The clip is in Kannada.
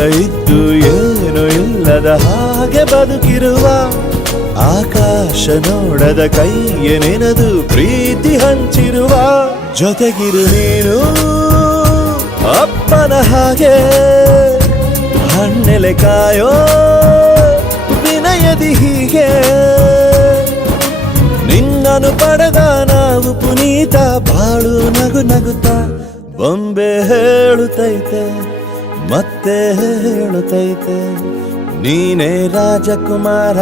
ಇದ್ದು ಏನು ಇಲ್ಲದ ಹಾಗೆ ಬದುಕಿರುವ ಆಕಾಶ ನೋಡದ ಕೈಯ ನೆನೆದು ಪ್ರೀತಿ ಹಂಚಿರುವ ಜೊತೆಗಿರು ನೀನು ಅಪ್ಪನ ಹಾಗೆ ಹಣ್ಣೆಲೆ ಕಾಯೋ ವಿನಯದಿ ಹೀಗೆ ನಿನ್ನನು ಪಡೆದ ನಾವು ಪುನೀತ ಬಾಳು ನಗು ನಗುತ್ತಾ ಬೊಂಬೆ ಹೇಳುತ್ತೈತೆ ಮತ್ತೆ ಹೇಳುತ್ತೈತೆ ನೀನೇ ರಾಜಕುಮಾರ.